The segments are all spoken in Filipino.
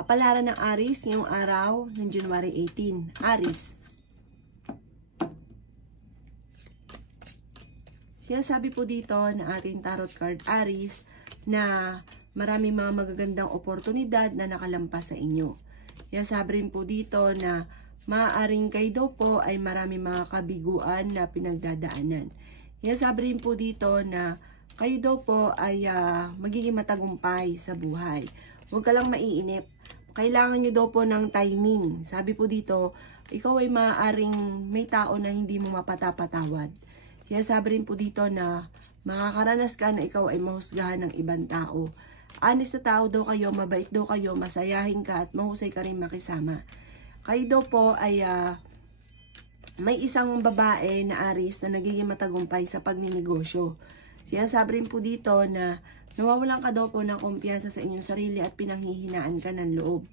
Kapalaran ng Aries ngayong araw ng January 18. Aries. Sinasabi po dito na ating tarot card Aries na maraming mga magagandang oportunidad na nakalampas sa inyo. Sinasabi rin po dito na maaaring kayo daw po ay maraming mga kabiguan na pinagdadaanan. Sinasabi rin po dito na kayo daw po ay magiging matagumpay sa buhay. Huwag ka lang maiinip. Kailangan nyo daw po ng timing. Sabi po dito, ikaw ay maaaring may tao na hindi mo mapatapatawad. Sinasabi rin po dito na makakaranas ka na ikaw ay mahusgahan ng ibang tao. Honest na tao daw kayo, mabait daw kayo, masayahin ka at mahusay ka rin makisama. Kayo daw po ay may isang babae na Aries na nagiging matagumpay sa pagninegosyo. Sinasabi rin po dito na nawawalan ka daw po ng kumpiyansa sa inyong sarili at pinanghihinaan ka ng loob.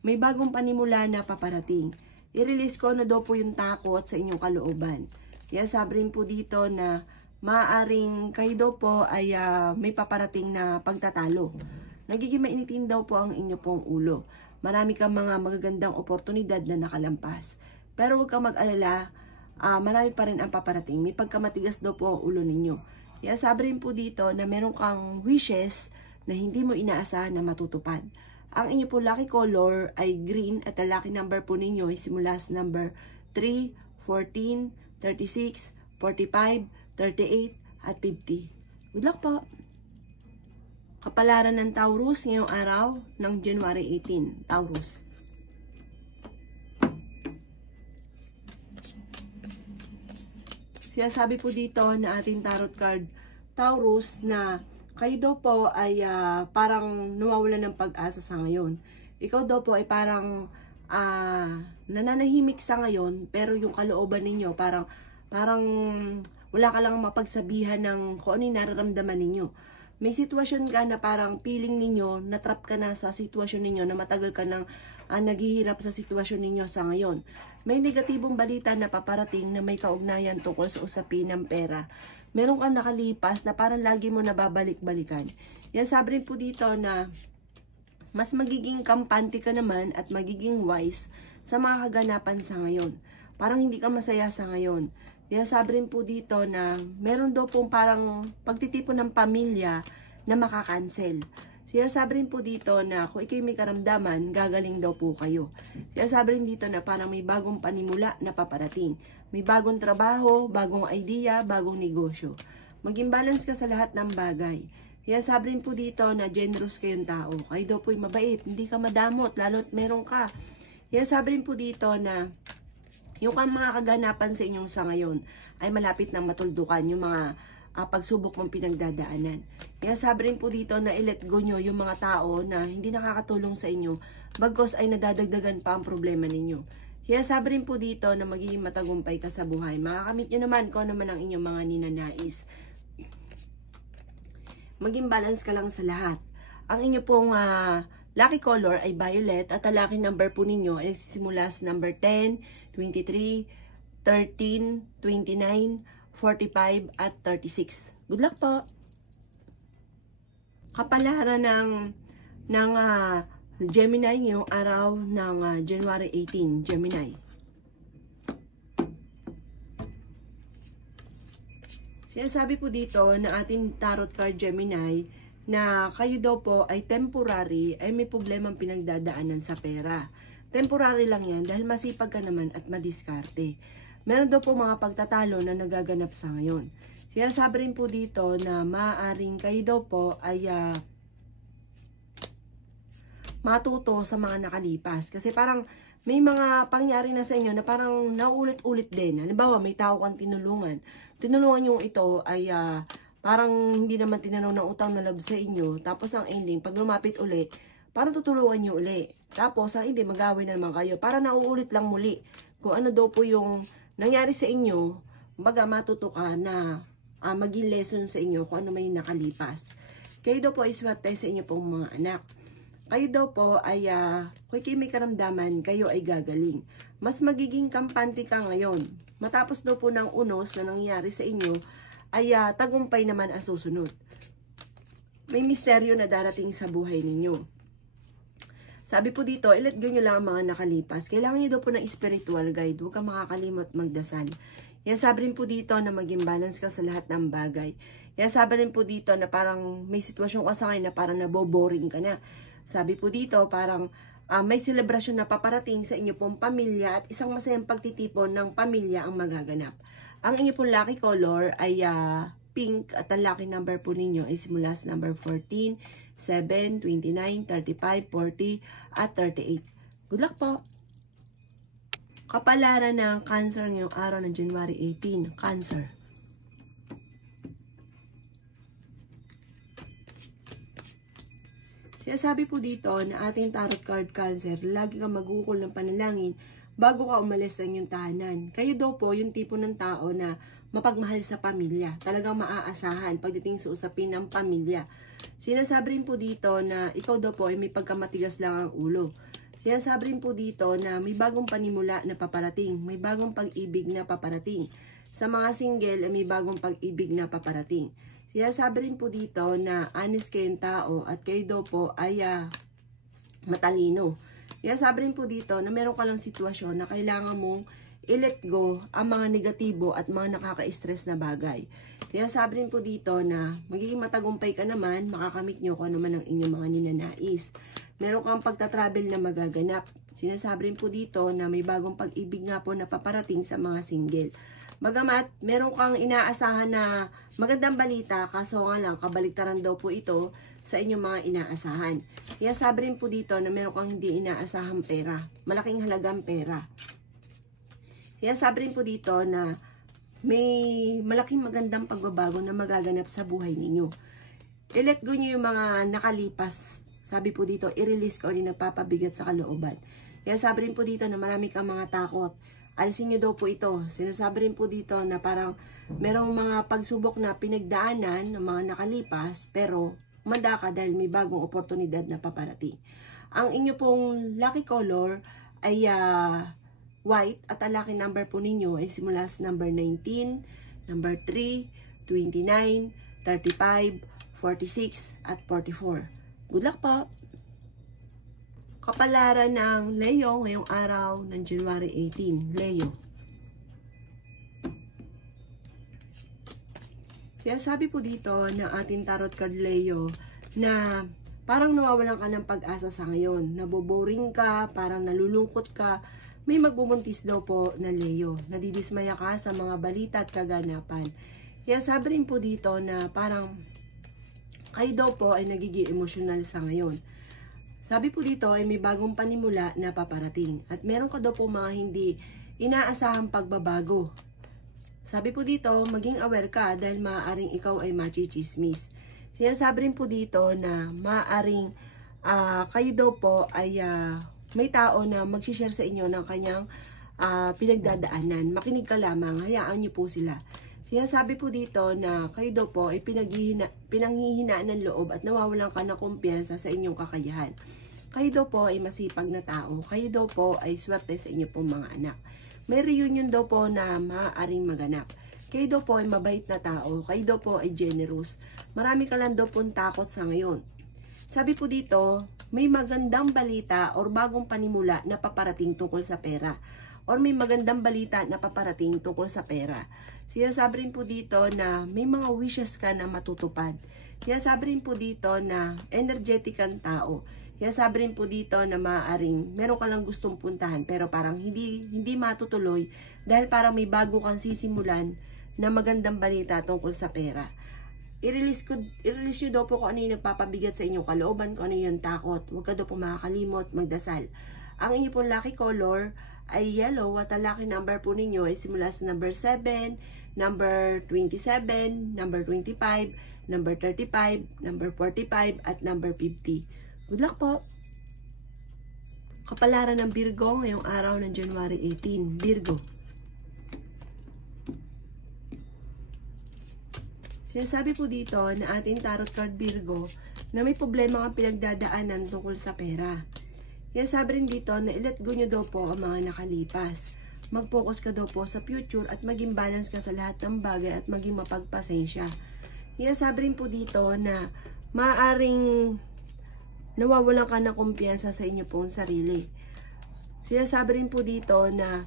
May bagong panimula na paparating. I-release ko na daw po yung takot sa inyong kalooban. Sinasabi rin po dito na maaaring kayo daw po ay may paparating na pagtatalo. Nagiging mainitin daw po ang inyo pong ulo. Marami kang mga magagandang oportunidad na nakalampas. Pero huwag kang mag-alala, marami pa rin ang paparating. May pagkamatigas daw po ang ulo ninyo. Sinasabi rin po dito na meron kang wishes na hindi mo inaasahan na matutupad. Ang inyo po lucky color ay green at ang lucky number po ninyo ay simula sa number 3, 14, 36, 45, 38, at 50. Good luck po! Kapalaran ng Taurus ngayong araw ng January 18. Taurus. Sinasabi po dito na ating tarot card Taurus na kayo daw po ay parang nawawalan ng pag-asa sa ngayon. Ikaw daw po ay parang nananahimik sa ngayon, pero yung kalooban ninyo parang wala ka lang mapagsabihan ng kung ano yung nararamdaman ninyo. May sitwasyon ka na parang feeling ninyo, natrap ka na sa sitwasyon ninyo, na matagal ka nang naghihirap sa sitwasyon ninyo sa ngayon. May negatibong balita na paparating na may kaugnayan tungkol sa usapin ng pera. Meron kang nakalipas na parang lagi mo nababalik-balikan. Yan, sabi rin po dito na mas magiging kampante ka naman at magiging wise sa mga kaganapan sa ngayon. Parang hindi ka masaya sa ngayon. Yan, sabi rin po dito na meron daw pong parang pagtitipon ng pamilya na makakancel. Sinasabi rin po dito na kung ikay may karamdaman, gagaling daw po kayo. Sinasabi rin dito na parang may bagong panimula na paparating. May bagong trabaho, bagong idea, bagong negosyo. Maging balance ka sa lahat ng bagay. Sinasabi rin po dito na generous kayong tao. Kayo daw po'y mabait, hindi ka madamot, lalo't meron ka. Sinasabi rin po dito na yung mga kaganapan sa inyong sa ngayon ay malapit na matuldukan yung mga pagsubok mong pinagdadaanan. Kaya sabi rin po dito na i-let go nyo yung mga tao na hindi nakakatulong sa inyo, bagkos ay nadadagdagan pa ang problema ninyo. Kaya sabi rin po dito na magiging matagumpay ka sa buhay. Makakamit nyo naman kung ano man ang inyong mga ninanais. Maging balance ka lang sa lahat. Ang inyo pong lucky color ay violet at ang lucky number po ninyo ay simula sa number 10, 23, 13, 29, 45, at 36. Good luck po! Kapalaran ng Gemini ngayong araw ng January 18. Gemini. Sinasabi po dito na ating tarot card Gemini na kayo daw po ay temporary ay may problemang pinagdadaanan sa pera. Temporary lang yan dahil masipag ka naman at madiskarte. Meron daw po mga pagtatalo na nagaganap sa ngayon. Sinasabi rin po dito na maaaring kayo daw po ay matuto sa mga nakalipas. Kasi parang may mga pangyari na sa inyo na parang naulit-ulit din. Halimbawa, may tao kang tinulungan. Tinulungan yung ito ay parang hindi naman tinanaw ng utang na loob sa inyo. Tapos ang ending, pag lumapit uli, parang tutulungan nyo uli. Tapos, hindi, mag-away na naman kayo. Para nauulit lang muli. Kung ano daw po yung nangyari sa inyo, baga matuto ka na maging lesson sa inyo kung ano may nakalipas. Kayo daw po ay swerte sa inyo pong mga anak. Kayo daw po ay, kung kayo may karamdaman, kayo ay gagaling. Mas magiging kampante ka ngayon. Matapos daw po ng unos na nangyari sa inyo, ay tagumpay naman ang susunod. May misteryo na darating sa buhay ninyo. Sabi po dito, i-let go nyo lang ang mga nakalipas. Kailangan nyo daw po ng spiritual guide. Huwag kang makakalimot magdasal. Yan sabi rin po dito na maging balance ka sa lahat ng bagay. Yan sabi rin po dito na parang may sitwasyon ka sa ngayon na parang naboboring ka na. Sabi po dito parang may selebrasyon na paparating sa inyo pong pamilya at isang masayang pagtitipon ng pamilya ang magaganap. Ang inyo pong lucky color ay pink at ang lucky number po ninyo ay simula sa number 14, 7, 29, 35, 40 at 38. Good luck po! Kapalaran ng Cancer ngayong araw ng January 18. Cancer. Sinasabi po dito na ating tarot card Cancer, lagi kang magukol ng panalangin bago ka umalis sa inyong tahanan. Kayo daw po yung tipo ng tao na mapagmahal sa pamilya. Talagang maaasahan pagdating sa usapin ng pamilya. Sinasabi rin po dito na ikaw daw po ay may pagkamatigas lang ang ulo. Sinasabi rin po dito na may bagong panimula na paparating, may bagong pag-ibig na paparating. Sa mga single, may bagong pag-ibig na paparating. Sinasabi rin po dito na honest kayong tao at kayo daw po ay matalino. Sinasabi rin po dito na meron ka lang sitwasyon na kailangan mong i-let go ang mga negatibo at mga nakaka-stress na bagay. Sinasabi rin po dito na magiging matagumpay ka naman, makakamit nyo ko naman ang inyong mga ninanais. Meron kang pagta-travel na magaganap. Sinasabi rin po dito na may bagong pag-ibig nga po na paparating sa mga single. Bagamat, meron kang inaasahan na magandang balita, kaso nga lang, kabaliktaran daw po ito sa inyong mga inaasahan. Kaya sabi rin po dito na meron kang hindi inaasahang pera. Malaking halagang pera. Kaya sabi rin po dito na may malaking magandang pagbabago na magaganap sa buhay ninyo. I-let go nyo yung mga nakalipas. Sabi po dito, i-release ko rin nagpapabigat sa kalooban. Kaya sabi rin po dito na marami kang mga takot. Alisin nyo daw po ito. Sinasabi rin po dito na parang merong mga pagsubok na pinagdaanan ng mga nakalipas, pero umanda ka dahil may bagong oportunidad na paparating. Ang inyo pong lucky color ay white at ang lucky number po ninyo ay simula sa number 19, number 3, 29, 35, 46 at 44. Good luck po! Kapalaran ng Leo ngayong araw ng January 18. Leo. Sinasabi po dito ng ating tarot card Leo na parang nawawalan ka ng pag-asa sa ngayon. Naboboring ka, parang nalulungkot ka. May magbubuntis daw po na Leo. Nadidismaya ka sa mga balita at kaganapan. Kaya sabi rin po dito na parang kayo daw po ay nagiging emosyonal sa ngayon. Sabi po dito ay may bagong panimula na paparating. At meron ka daw po mga hindi inaasahang pagbabago. Sabi po dito, maging aware ka dahil maaaring ikaw ay machichismis. Sinasabi rin po dito na maaaring kayo daw po ay may tao na mag-share sa inyo ng kanyang pinagdadaanan. Makinig ka lamang, hayaan niyo po sila. Sinasabi po dito na kayo daw po ay pinanghihinaan ng loob at nawawalan ka ng kumpiyansa sa inyong kakayahan. Kayo daw po ay masipag na tao. Kayo daw po ay swerte sa inyo pong mga anak. May reunion daw po na maaaring maganap. Kayo daw po ay mabait na tao. Kayo daw po ay generous. Marami ka lang daw pong takot sa ngayon. Sabi po dito, may magandang balita or bagong panimula na paparating tungkol sa pera. Or may magandang balita na paparating tungkol sa pera. Sinasabi rin po dito na may mga wishes ka na matutupad. Sinasabi rin po dito na energetic kang tao. Sinasabi rin po dito na maaaring meron ka lang gustong puntahan pero parang hindi matutuloy dahil parang may bago kang sisimulan na magandang balita tungkol sa pera. I-release nyo daw po kung ano yung nagpapabigat sa inyong kalooban, kung ano yung takot. Huwag ka daw po makakalimot, magdasal. Ang inyo pong lucky color ay yellow at ang lucky number po ninyo ay simula sa number 7, number 27, number 25, number 35, number 45, at number 50. Good luck po! Kapalaran ng Virgo ngayong araw ng January 18. Virgo. Sinasabi po dito na ating tarot card Virgo na may problema kang pinagdadaanan tungkol sa pera. Kaya sabi rin dito na i-let go nyo daw po ang mga nakalipas. Mag-focus ka daw po sa future at maging balance ka sa lahat ng bagay at maging mapagpasensya. Kaya sabi rin po dito na maaaring nawawalan ka ng kumpiyansa sa inyo pong sarili. Sinasabi rin po dito na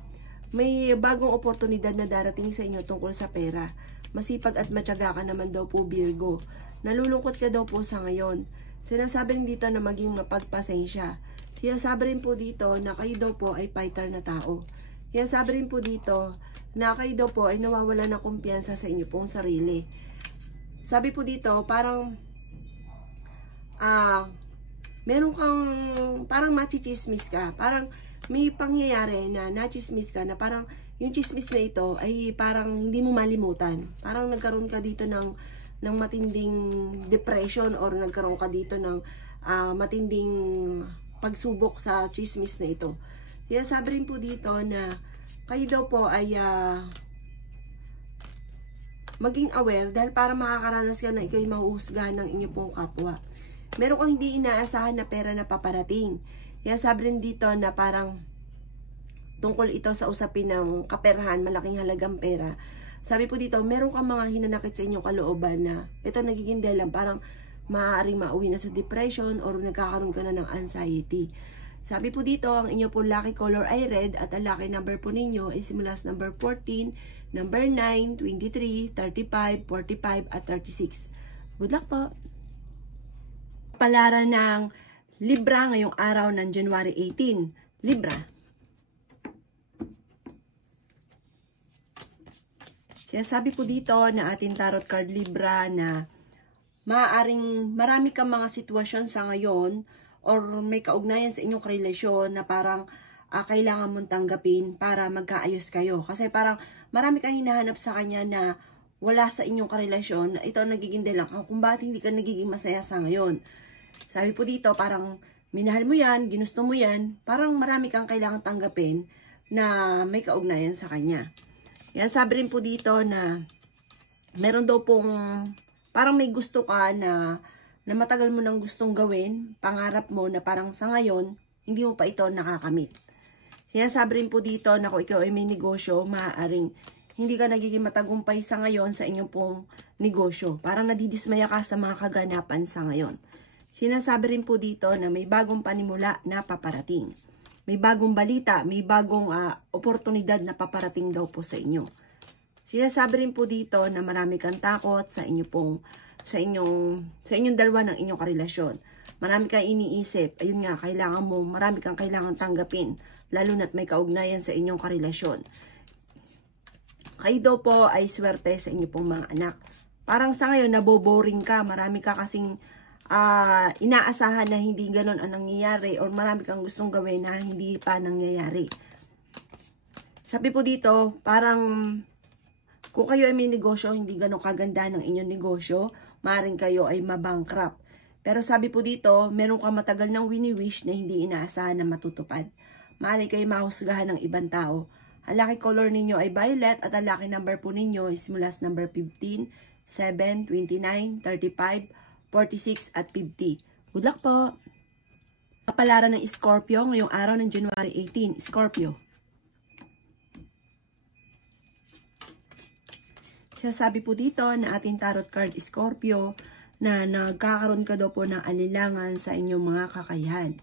may bagong oportunidad na darating sa inyo tungkol sa pera. Masipag at matyaga ka naman daw po, Virgo. Nalulungkot ka daw po sa ngayon. Sinasabi rin dito na maging mapagpasensya. Sinasabi rin po dito na kayo daw po ay fighter na tao. Sinasabi rin po dito na kayo daw po ay nawawala ng kumpiyansa sa inyo pong sarili. Sabi po dito, parang meron kang parang machichismis ka. Parang may pangyayari na nachismis ka na parang yung chismis na ito ay parang hindi mo malimutan. Parang nagkaroon ka dito ng matinding depression or nagkaroon ka dito ng matinding pagsubok sa chismis na ito. Kaya sabi rin po dito na kayo daw po ay maging aware dahil para makakaranas ka na ikaw ay mahuhusgahan ng inyo pong kapwa. Meron kang hindi inaasahan na pera na paparating. Kaya sabi rin dito na parang tungkol ito sa usapin ng kaperahan, malaking halagang pera. Sabi po dito, meron kang mga hinanakit sa inyong kalooban na ito nagiging dahilan parang maaaring mauwi na sa depression or nagkakaroon ka na ng anxiety. Sabi po dito, ang inyo po lucky color ay red at ang lucky number po ninyo ay simula sa number 14, number 9, 23, 35, 45 at 36. Good luck po! Palaran ng Libra ngayong araw ng January 18. Libra. Sinasabi po dito na ating tarot card Libra na maaaring marami kang mga sitwasyon sa ngayon or may kaugnayan sa inyong relasyon na parang kailangan mong tanggapin para magkaayos kayo. Kasi parang marami kang hinahanap sa kanya na wala sa inyong karelasyon. Ito ang nagiging dahilan kung bakit hindi ka nagiging masaya sa ngayon. Sabi po dito, parang minahal mo yan, ginusto mo yan, parang marami kang kailangang tanggapin na may kaugnayan sa kanya. Yan, sabi rin po dito na meron daw pong, parang may gusto ka na matagal mo nang gustong gawin, pangarap mo na parang sa ngayon, hindi mo pa ito nakakamit. Yan, sabi rin po dito na kung ikaw ay may negosyo, maaaring hindi ka nagiging matagumpay sa ngayon sa inyong pong negosyo. Parang nadidismaya ka sa mga kaganapan sa ngayon. Sinasabi rin po dito na may bagong panimula na paparating. May bagong balita, may bagong oportunidad na paparating daw po sa inyo. Sinasabi rin po dito na marami kang takot sa inyong dalawa ng inyong karelasyon. Marami kang iniisip. Ayun nga, marami kang kailangan tanggapin. Lalo na't may kaugnayan sa inyong karelasyon. Kayo daw po ay swerte sa inyong pong mga anak. Parang sa ngayon, naboboring ka. Marami ka kasing inaasahan na hindi ganon ang nangyayari or marami kang gustong gawin na hindi pa nangyayari. Sabi po dito, parang kung kayo ay may negosyo, hindi ganon kaganda ng inyong negosyo, maaaring kayo ay mabankrupt. Pero sabi po dito, meron kang matagal ng wini-wish na hindi inaasahan na matutupad. Maaaring kayo mahusgahan ng ibang tao. Ang lucky color ninyo ay violet at ang lucky number po ninyo is mula sa number 15, 7, 29, 35, 46 at 50. Good luck po! Kapalaran ng Scorpio ngayong araw ng January 18. Scorpio. Sabi po dito na ating tarot card Scorpio na nagkakaroon ka daw po ng alilangan sa inyong mga kakayahan.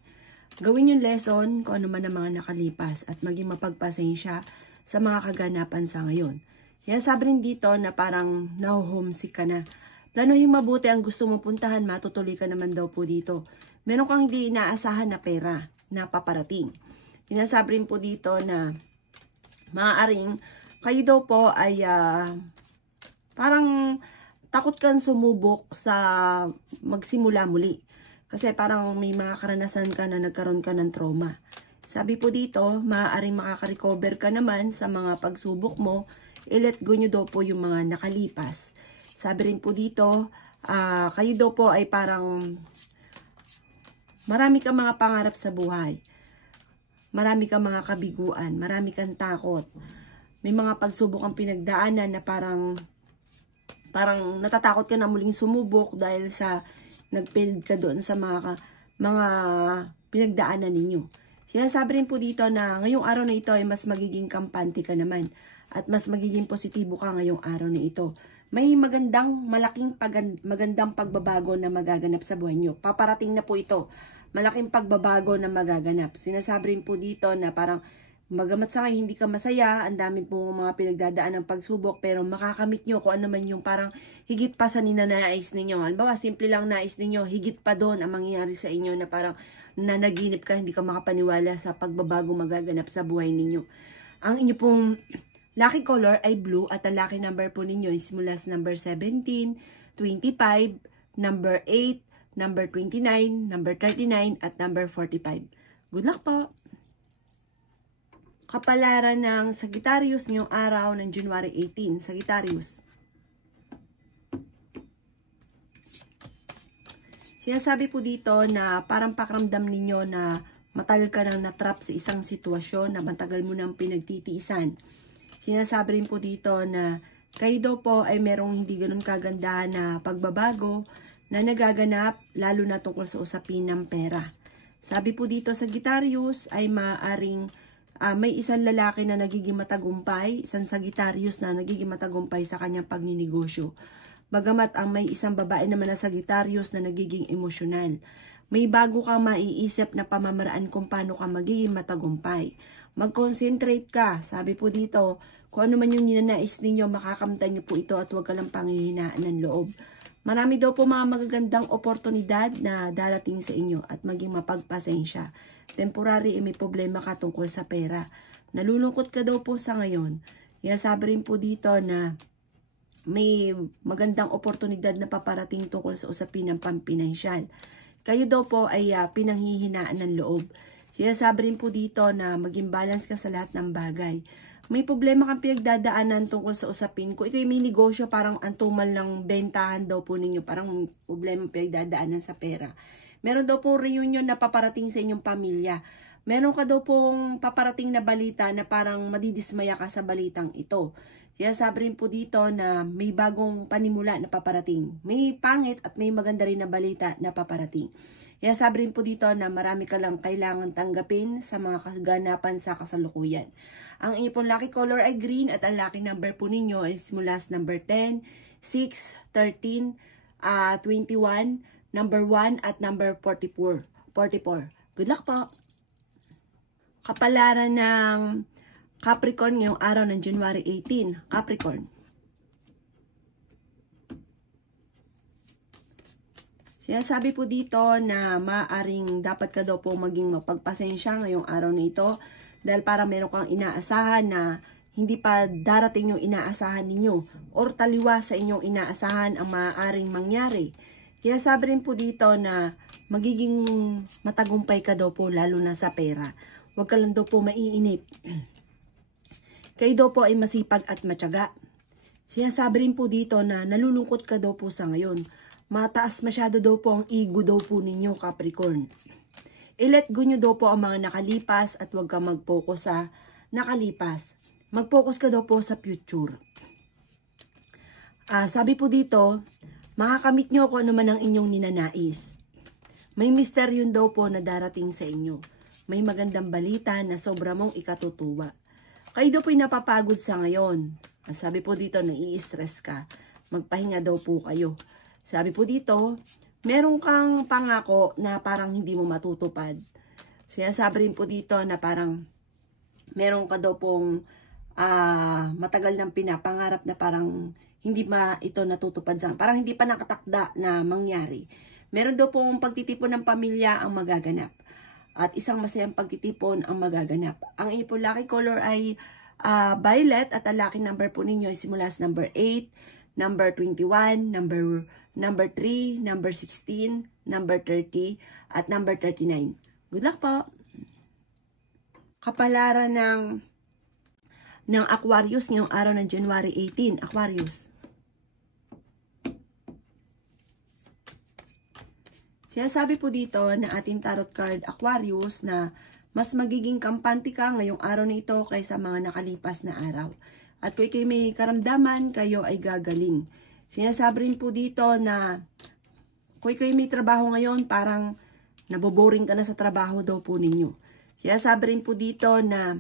Gawin yung lesson kung ano man ang mga nakalipas at maging mapagpasensya sa mga kaganapan sa ngayon. Kaya sabi rin dito na parang naho-homesick ka na. Planuhin mabuti ang gusto mong puntahan, matutuloy ka naman daw po dito. Meron kang hindi inaasahan na pera na paparating. Sinasabi rin po dito na maaaring kayo daw po ay parang takot kang sumubok sa magsimula muli. Kasi parang may mga karanasan ka na nagkaroon ka ng trauma. Sabi po dito, maaaring makaka-recover ka naman sa mga pagsubok mo. I-let go nyo daw po yung mga nakalipas. Sabi rin po dito, kayo daw po ay parang marami kang mga pangarap sa buhay. Marami kang mga kabiguan, marami kang takot. May mga pagsubok ang pinagdaanan na parang natatakot ka na muling sumubok dahil sa nag-failed ka doon sa mga pinagdaanan ninyo. Sinasabi rin po dito na ngayong araw na ito ay mas magiging kampante ka naman at mas magiging positibo ka ngayong araw na ito. may magandang pagbabago na magaganap sa buhay nyo. Paparating na po ito. Malaking pagbabago na magaganap. Sinasabi rin po dito na parang magamat sa ngayon hindi ka masaya, ang dami po mga pinagdadaan ng pagsubok, pero makakamit nyo kung ano man yung parang higit pa sa ninanais ninyo. Halimbawa, simple lang nais ninyo, higit pa doon ang mangyayari sa inyo na parang nanaginip ka, hindi ka makapaniwala sa pagbabago magaganap sa buhay ninyo. Ang inyo pong lucky color ay blue at ang lucky number po ninyo is mula sa number 17, 25, number 8, number 29, number 39, at number 45. Good luck po! Kapalaran ng Sagittarius ngayong araw ng January 18. Sagittarius. Sinasabi po dito na parang pakiramdam ninyo na matagal ka nang natrap sa isang sitwasyon na matagal mo nang pinagtitiisan. Sinasabi rin po dito na kayo daw po ay merong hindi ganun kaganda na pagbabago na nagaganap lalo na tungkol sa usapin ng pera. Sabi po dito sa Sagittarius ay maaring may isang lalaki na nagiging matagumpay, isang Sagittarius na nagiging matagumpay sa kanyang pagninegosyo. Bagamat ang may isang babae naman na Sagittarius na nagiging emosyonal. May bago kang maiisip na pamamaraan kung paano ka magiging matagumpay. Mag-concentrate ka. Sabi po dito, kung ano man yung ninanais ninyo, makakamtan niyo po ito at huwag ka lang panghihinaan ng loob. Marami daw po mga magagandang oportunidad na darating sa inyo at maging mapagpasensya. Temporary, may problema ka tungkol sa pera. Nalulungkot ka daw po sa ngayon. Kaya sabi rin po dito na may magandang oportunidad na paparating tungkol sa usapin ng pampinansyal. Kayo daw po ay pinanghihinaan ng loob. Sinasabi rin po dito na maging balance ka sa lahat ng bagay. May problema kang pinagdadaanan tungkol sa usapin. Kung ikaw may negosyo, parang antumal ng bentahan daw po ninyo. Parang problema pinagdadaanan sa pera. Meron daw po reunion na paparating sa inyong pamilya. Meron ka daw pong paparating na balita na parang madidismaya ka sa balitang ito. Kaya sabi rin po dito na may bagong panimula na paparating. May pangit at may maganda rin na balita na paparating. Kaya sabi rin po dito na marami ka lang kailangan tanggapin sa mga kaganapan sa kasalukuyan. Ang inyong pong lucky color ay green at ang lucky number po ninyo ay mula sa number 10, 6, 13, 21, number 1 at number 44. Good luck po! Kapalaran ng Capricorn ngayong araw ng January 18. Capricorn. Sinasabi po dito na maaring dapat ka daw po maging mapagpasensya ngayong araw na ito dahil parang meron kang inaasahan na hindi pa darating yung inaasahan ninyo or taliwa sa inyong inaasahan ang maaaring mangyari. Kaya sabi rin po dito na magiging matagumpay ka daw po lalo na sa pera. Huwag ka lang daw po maiinip. Kayo daw po ay masipag at matyaga. Sinasabi rin po dito na nalulungkot ka daw po sa ngayon. Mataas masyado daw po ang ego daw po ninyo, Capricorn. I-let go nyo daw po ang mga nakalipas at huwag ka mag-focus sa nakalipas. Mag-focus ka daw po sa future. Sabi po dito, makakamit nyo kung ano man ang inyong ninanais. May misteryo daw po na darating sa inyo. May magandang balita na sobra mong ikatutuwa. Kayo daw po'y napapagod sa ngayon. Sabi po dito, nai-stress ka. Magpahinga daw po kayo. Sabi po dito, meron kang pangako na parang hindi mo matutupad. Sinasabi rin po dito na parang meron ka daw pong matagal nang pinapangarap na parang hindi ba ito natutupad sa parang hindi pa nakatakda na mangyari. Meron daw pong pagtitipon ng pamilya ang magaganap. At isang masayang pagtitipon ang magaganap. Ang inyong lucky color ay violet at ang lucky number po ninyo ay simula sa number 8, number 21, number 3, number 16, number 30, at number 39. Good luck po! Kapalaran ng Aquarius ngayong araw ng January 18. Aquarius. Sinasabi po dito na ating tarot card Aquarius na mas magiging kampante ka ngayong araw na ito kaysa mga nakalipas na araw. At kung kayo may karamdaman, kayo ay gagaling. Sinasabi rin po dito na kung kayo may trabaho ngayon, parang naboboring ka na sa trabaho daw po ninyo. Sinasabi rin po dito na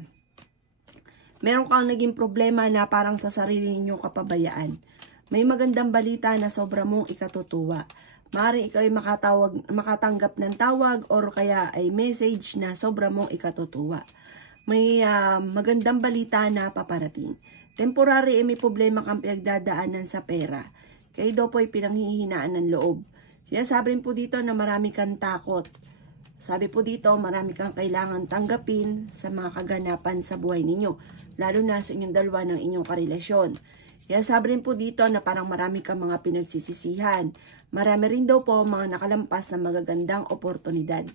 meron kang naging problema na parang sa sarili ninyong kapabayaan. May magandang balita na sobra mong ikatutuwa. Maaaring ikaw ay makatanggap ng tawag or kaya ay message na sobra mong ikatutuwa. May magandang balita na paparating. Temporary may problema kang pinagdadaanan sa pera. Kayo daw po ay pinanghihinaan ng loob. Sinasabi rin po dito na marami kang takot. Sabi po dito, marami kang kailangan tanggapin sa mga kaganapan sa buhay ninyo. Lalo na sa inyong dalawa ng inyong karelasyon. Kaya sabi rin po dito na parang marami kang mga pinagsisisihan. Marami rin daw po mga nakalampas na magagandang oportunidad.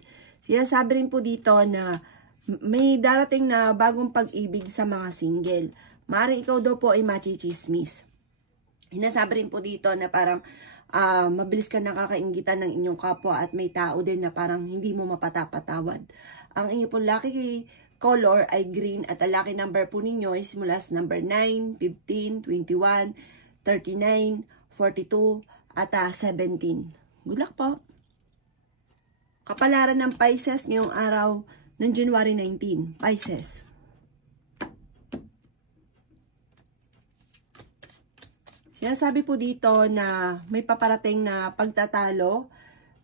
Kaya sabi rin po dito na may darating na bagong pag-ibig sa mga single. Maaaring ikaw daw po ay machichismis. Hinasabi rin po dito na parang mabilis ka nakakainggitan ng inyong kapwa at may tao din na parang hindi mo mapatapatawad. Ang inyong po lucky color ay green at ang lucky number po ninyo ay simula sa number 9, 15, 21, 39, 42 at 17. Good luck po! Kapalaran ng Pisces ngayong araw ng January 19. Pisces. Sinasabi po dito na may paparating na pagtatalo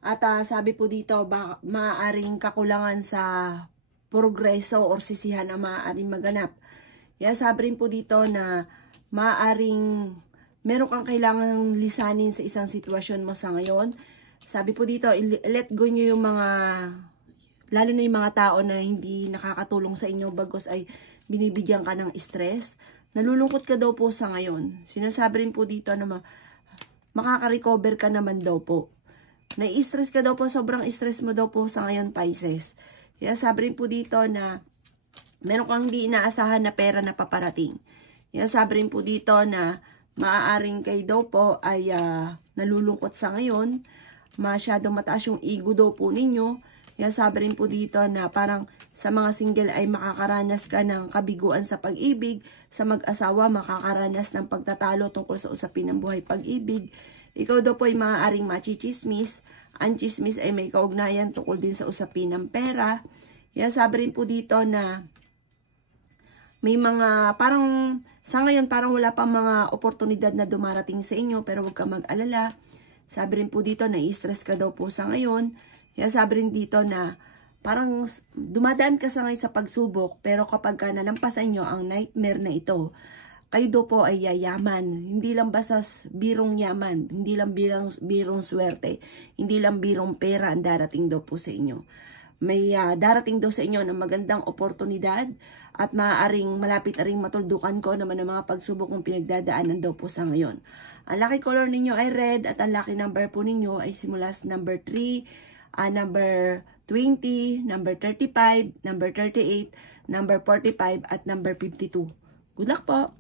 at sabi po dito maaaring kakulangan sa progreso or sisihan na maaaring maganap. Sabi rin po dito na maaaring meron kang kailangang lisanin sa isang sitwasyon mo sa ngayon. Sabi po dito, let go nyo yung mga, lalo na yung mga tao na hindi nakakatulong sa inyo bagos ay binibigyan ka ng stress. Nalulungkot ka daw po sa ngayon. Sinasabi rin po dito na makaka-recover ka naman daw po. Nai-stress ka daw po, sobrang stress mo daw po sa ngayon, Pisces. Kaya sabi rin po dito na meron kang hindi inaasahan na pera na paparating. Kaya sabi rin po dito na maaaring kayo daw po ay nalulungkot sa ngayon. Masyadong mataas yung ego daw po ninyo. Kaya sabi rin po dito na parang sa mga single ay makakaranas ka ng kabiguan sa pag-ibig. Sa mag-asawa makakaranas ng pagtatalo tungkol sa usapin ng buhay pag-ibig. Ikaw daw po ay maaaring machichismis. Ang chismis ay may kaugnayan tungkol din sa usapin ng pera. Kaya sabi rin po dito na may mga parang sa ngayon parang wala pang mga oportunidad na dumarating sa inyo pero huwag ka mag-alala. Sabi rin po dito na i-stress ka daw po sa ngayon. Kaya sabi rin dito na parang dumadaan ka sa ngayon sa pagsubok pero kapag nalampasan nyo ang nightmare na ito, kayo daw po ay yayaman. Hindi lang basta birong yaman, hindi lang birong swerte, hindi lang birong pera ang darating daw po sa inyo. May darating daw sa inyo ng magandang oportunidad at maaaring malapit na rin matuldukan ko naman ng mga pagsubok kong pinagdadaanan daw po sa ngayon. Ang lucky color ninyo ay red at ang lucky number po ninyo ay simula sa number 3, number 20, number 35, number 38, number 45 at number 52. Good luck po!